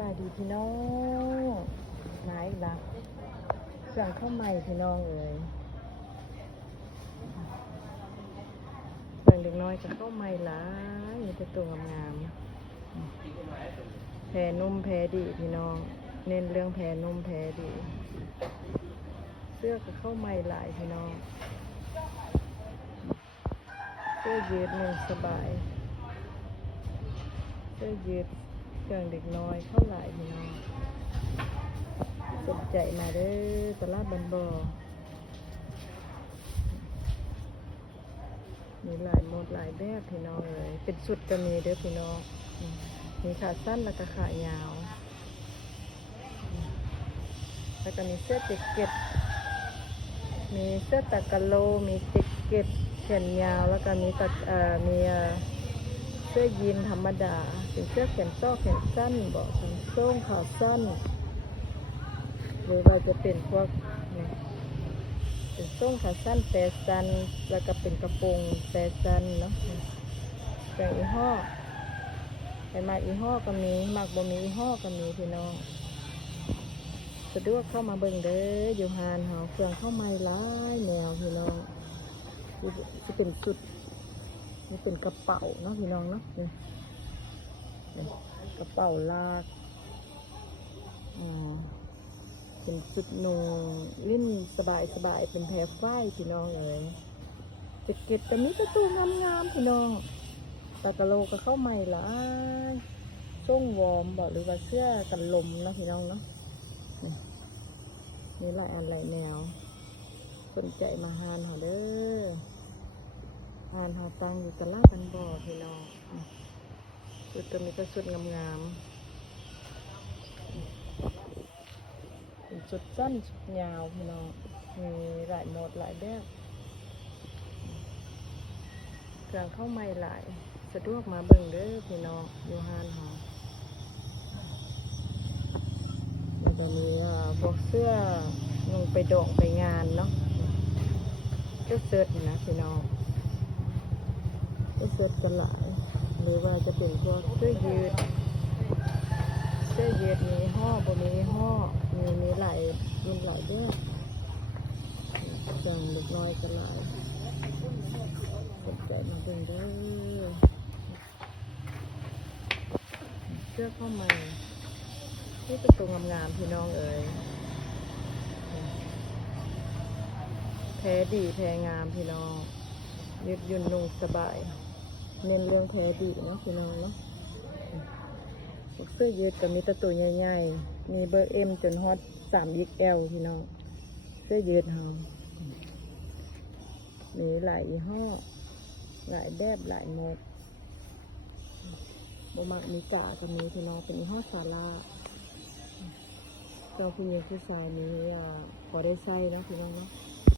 บายดีพี่น้องไม้ละเครื่องข้าวใหม่พี่น้องเอ๋ยเครื่องเด็กน้อยกับข้าวใหม่ละมีแต่ตัวงามๆแผ่นุ่มแผ่ดีพี่น้องเน้นเรื่องแผ่นุ่มแผ่ดีเสื้อกับข้าวใหม่หลายพี่น้องเสื้อยืดหนึ่งสบายเสื้อยืดเครื่องเด็กน้อยเข้าหลายพี่น้องสนใจมาเด้อตลาดบันบ่อมีหลายโหมดหลายแบบพี่น้องเลยเป็นชุดก็มีเด้อพี่น้องมีขาสั้นแล้วก็ขายาวแล้วก็มีเสื้อแจ็คเก็ตมีเสื้อตะกะโลมีแจ็คเก็ตแขนยาวแล้วก็มีเสื้อยีนธรรมดาเป็นเสื้อแขนซ้อแขนสั้นเบาะแขนส้งขาสั้นหรือว่าจะเป็นพวกเป็นส้งขาสั้นแฟชั่นแล้วก็เป็นกระโปรงแฟชั่นเนาะแต่อีห้อแต่มาอีห้อก็มีมากบ่มีอีห้อก็มีพี่น้องสะดวกเข้ามาเบิ่งเด้ออยู่ฮานเฮาเครื่องเข้ามาหลายแนวพี่น้องจะเป็นชุดนี่เป็นกระเป๋าเนาะพี่น้องเนาะนี่กระเป๋าลากเป็นชุดนุ่งลิ้นสบายเป็นแพรฝ้ายพี่น้องเลยเก็บแต่มีประตูงามพี่น้องตากะโลก็เข้าใหม่ละช่วงวอร์มบอกหรือว่าเสื้อกันลมเนาะพี่น้องเนาะนี่หลายอันหลายแนวสนใจมาฮานเขาเด้อฮานเขาตั้งอยู่ตลาดกันบ่อพี่น้องชุดตัวนี้ก็ชุดงามเป็นชุดสั้นชุดยาวพี่น้องมีหลายโหมดหลายแบบเครื่องเข้าไม่หลายสะดวกมาเบิ่งเด้อพี่น้องอยู่ฮานเขาแล้วก็มีพวกเสื้อนุ่งไปโด่งไปงานเนาะเสื้อเชิ้ตนะพี่น้องเสื้อเชิ้ตกันหลายหรือว่าจะเป็นพวกเสื้อยืดมีห่อบ่มีห่อมีหลายรุ่นหลายด้วยจังเล็กน้อยกันหลายสนใจมาเบิ่งเด้อเสื้อเข้ามาที่เป็นตัวงามๆพี่น้องเอ๋ยแพ้ดีแพ้งามพี่น้องยืดหยุ่นนุ่งสบายเน้นเรื่องแพ้ดีเนาะพี่น้องเนาะเสื้อยืดกับมีตัวใหญ่ๆมีเบอร์ M จนฮอต3XL พี่น้องเสื้อยืดเฮามีหลายยี่ห้อหลายแบบหลายโหมดบ่มักมีกะกับมีพี่น้องเป็นยี่ห้อซาร่าตัวผู้หญิงผู้ชายนี้พอได้ใส่เนาะพี่น้องเนาะ